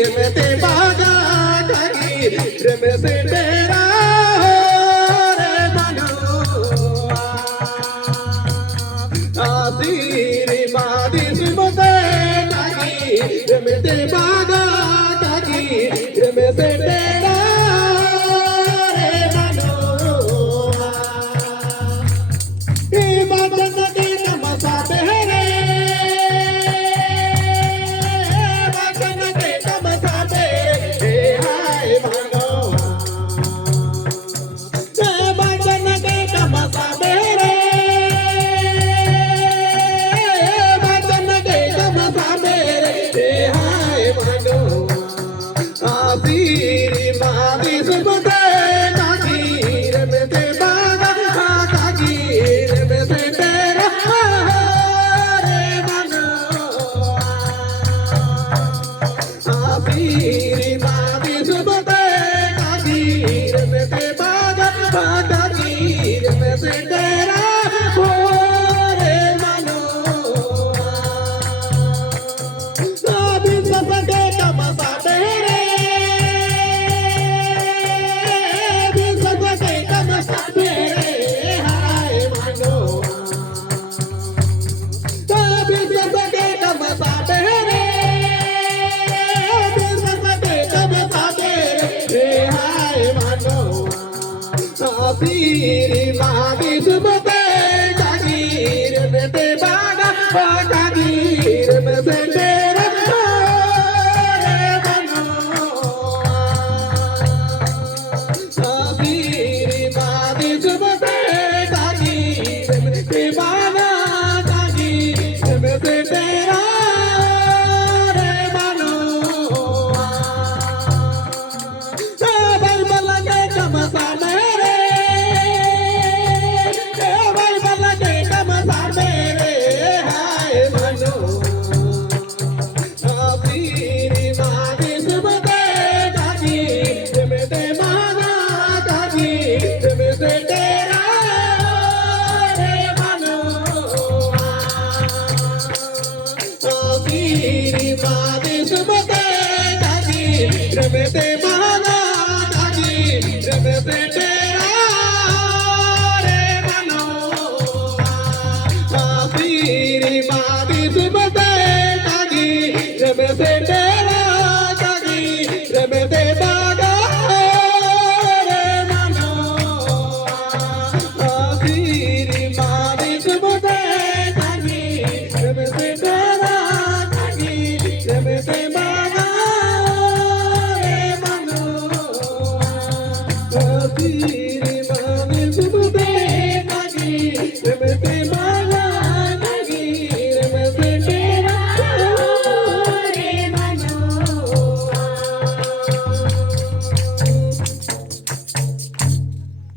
रमते बागा काकी रमते तेरा रे मनोआ आसीरी मादी सुमते काकी रमते बागा काकी रमते तेरा रे मनोआ ए बाजन के नमसा बेरे Siri mati sumate kagir mete baga kagir mete tera re manoa Siri mati sumate kagir mete baga kagir mete tera re manoa Sabar balage kamasa रमते माना काकी रमते तेरा रे मनोआ आसीरी मादी सुमते काकी रमते तेरा काकी रमते बागा रे मनोआ आसीरी मादी सुमते काकी रमते तेरा काकी रमते बागा Siri mani